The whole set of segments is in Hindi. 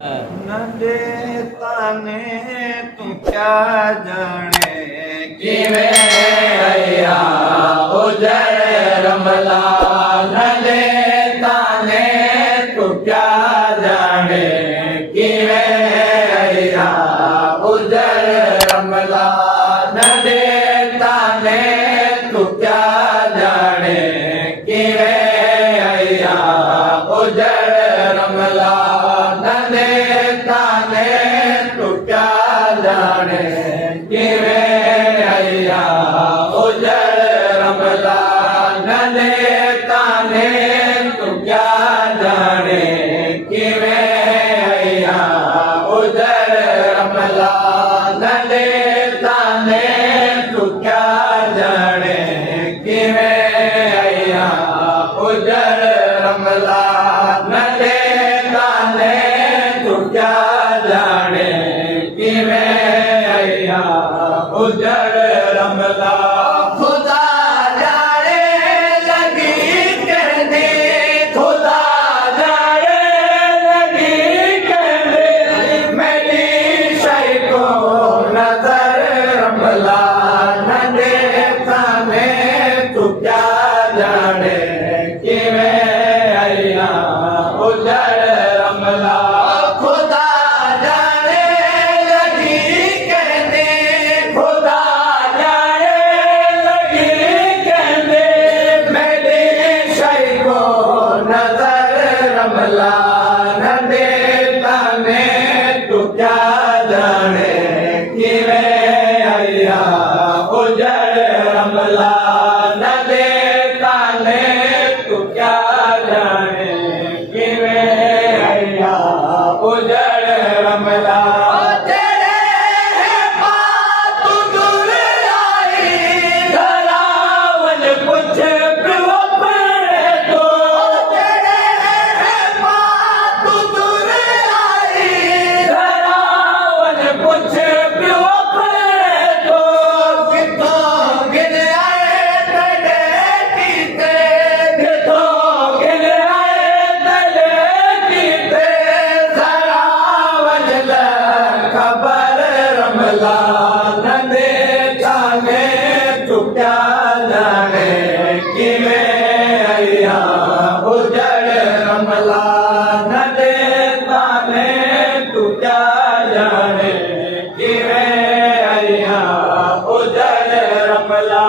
न देता ने तू क्या जाने किवे अया उजड़ रमला न देता ने तू क्या जाने किवे अया उजड़ रमला न देता ने तू क्या जाने किवे अया उजड़ रमला न देता ने तू क्या जाने किवे अया उजड़ रमला न देता ने तू क्या जाने किवे अया उजड़ रमला न देता ने तू क्या जाने किवे अया उजड़ रमला न देता ने तू क्या जाने किवे अया उजड़ रमला खुदा जाने लगी कहने खुदा जाने लगी कहने मेरी शय को नजर रमला न देता ने तू क्या जाने किवे अया उजड़ रमला खुदा जाने लगी कहने खुदा जाने लगी कहने मेरी शय को नजर रमला न देता ने तू क्या जाने किवे अया उजड़ रमला न देता ने तू क्या जाने किवे अया उजड़ रमला तेरे है बात दूर आई धरावन कुछ पिलो पड़े तो तेरे है बात दूर आई धरावन कुछ पिलो पड़े तो कितों गिन आए तले कीते कितों गिन आए तले कीते धरावन खबर रमला न देता ने तू क्या जाने किवे अया उजड़ रमला न देता ने तू क्या जाने किवे अया उजड़ रमला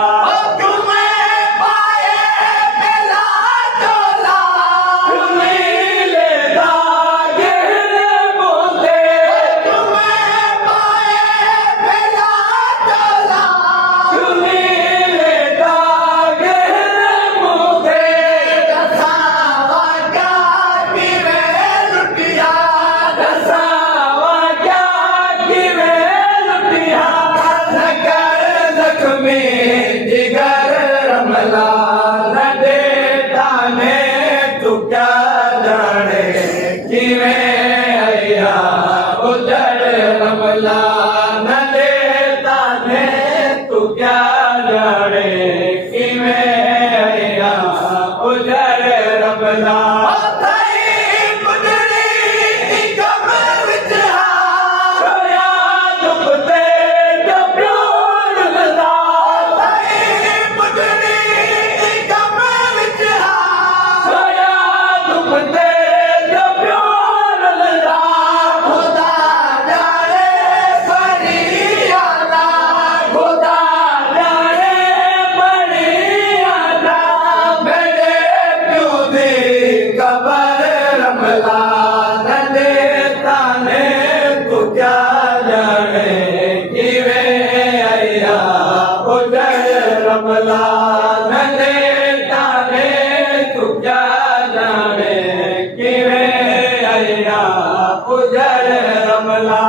जिगर रमला न देता ने तू क्या जाने किवे अया उजड़ रमला न देता ने तू क्या जाने किवे अया उजड़ रमला खबर रमला न देता ने तू क्या जाने किवे अया उजड़ रमला न देता ने तू क्या जाने किवे अया उजड़ रमला